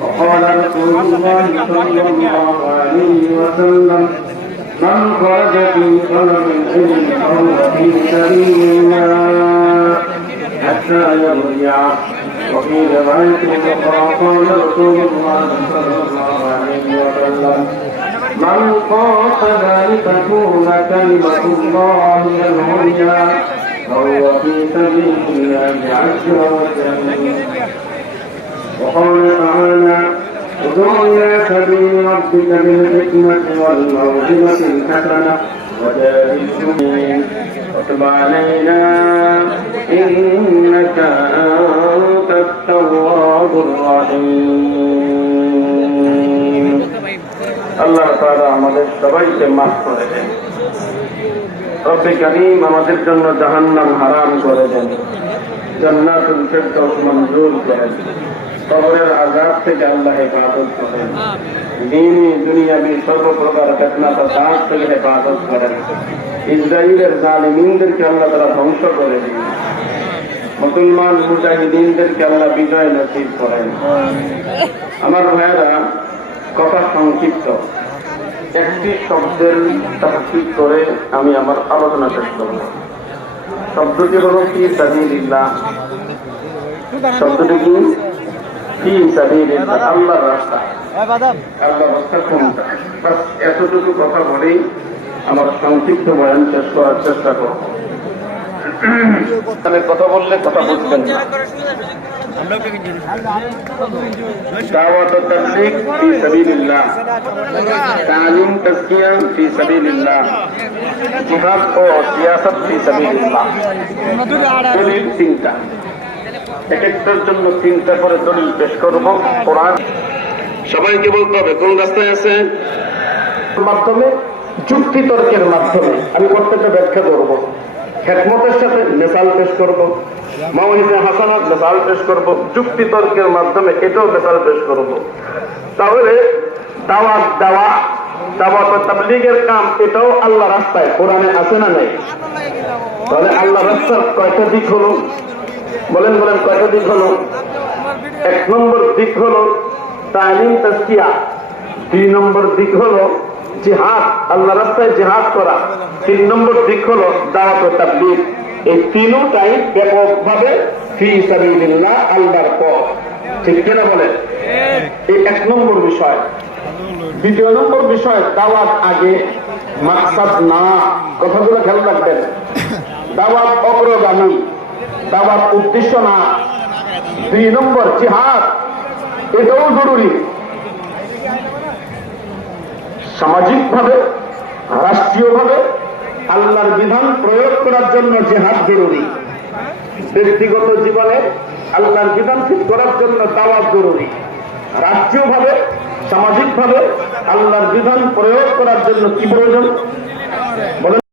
وقال رسول الله صلى الله عليه وسلم من خرج في طلب العلم فهو في سبيل الله حتى يرجع. وفي رواية أخرى قال رسول الله صلى الله عليه وسلم من قاتل لتكون كلمة الله العليا فهو في سبيل الله عز وجل. وقال تعالى ادع الى سبيل ربك بالحكمة والموعظة الحسنة وجادلهم وتب علينا إنك أنت التواب الرحيم আল্লাহ তাআলা আমাদের সবাইকে মাফ করে দেন রব্বে করিম আমাদের জন্য জাহান্নাম হারাম করে দেন জান্নাতুল ফেরদাউস মঞ্জুর করেন কবরের আযাব থেকে আল্লাহ হেফাজত করেন। দিনী দুনিয়াবি সর্বপ্রকার ফিতনা ফাসাদ থেকে হেফাজত করেন। ইসরায়েলের জালিমিনদেরকে আল্লাহ তারা ধ্বংস করে দিন। মুসলমান মুজাহিদিনদেরকে আল্লাহ বিজয় নসিব করেন। আমার ভাইয়েরা, কথা সংক্ষিপ্ত। একটি শব্দের তাহকিক করে আমি আমার আলোচনা শেষ করব। শব্দটি হল কি সাবিলিল্লাহ। শব্দটি কি? সাবিলিল্লাহ আল্লাহর রাস্তা। আল্লাহ রাস্তা কোনটা বাস এতটুকু কথা বলেই আমার সংক্ষিপ্ত বয়ান শেষ করার চেষ্টা করব। তাহলে কথা বললে কথা বুঝবেন না। দাওয়াত ও তাবলীগ ফি সাবিলিল্লাহ। তালিম তাজকিয়া ফি সাবিলিল্লাহ। জিহাদ ও সিয়াসত ফি সাবিলিল্লাহ। দলিল তিনটা। এক একটার জন্য তিনটা করে দলিল পেশ করব। কোরআন। সবাইকে বলতে হবে কোন রাস্তায় আছে? মাধ্যমে যুক্তি তর্কের মাধ্যমে আমি প্রত্যেকটা ব্যাখ্যা করব। হেকমতের সাথে মেসাল পেশ করব। মাওয়াহিদে হাসানাত মেসাল পেশ করব। যুক্তি তর্কের মাধ্যমে এটাও মেসাল পেশ করব। তাহলে দাওয়াত দেওয়া দাওয়াত তাবলীগের কাম এটাও আল্লাহ রাস্তায়। কোরআনে আছে না নাই? তাহলে আল্লাহ রাস্তার কয়টা দিক হলো? বলেন বলেন, কয়টা দিক হলো? এক নম্বর দিক হলো তালিম তাস্কিয়া দুই নম্বর দিক হলো জিহাদ, আল্লাহ রাস্তায় জিহাদ করা। তিন নম্বর দিক হলো দাওয়াত ও তাবলীগ এই তিনটাই ব্যাপকভাবে ফি সাবিলিল্লাহ আল্লাহর পথ। ঠিক কিনা বলেন? এই এক নম্বর বিষয়। দ্বিতীয় নম্বর বিষয়, দাওয়াত আগে, মাকসাদ না। কথাগুলো খেয়াল রাখবেন। দাওয়াত অগ্রগামী। দাওয়াত উদ্দেশ্য না। দুই নম্বর জিহাদ, এটাও জরুরি। সামাজিকভাবে, রাষ্ট্রীয়ভাবে আল্লাহর বিধান প্রয়োগ করার জন্য জেহাদ জরুরি। ব্যক্তিগত জীবনে আল্লাহর বিধান ঠিক করার জন্য দাওয়াত জরুরি। রাষ্ট্রীয়ভাবে, সামাজিকভাবে আল্লাহর বিধান প্রয়োগ করার জন্য কি প্রয়োজন?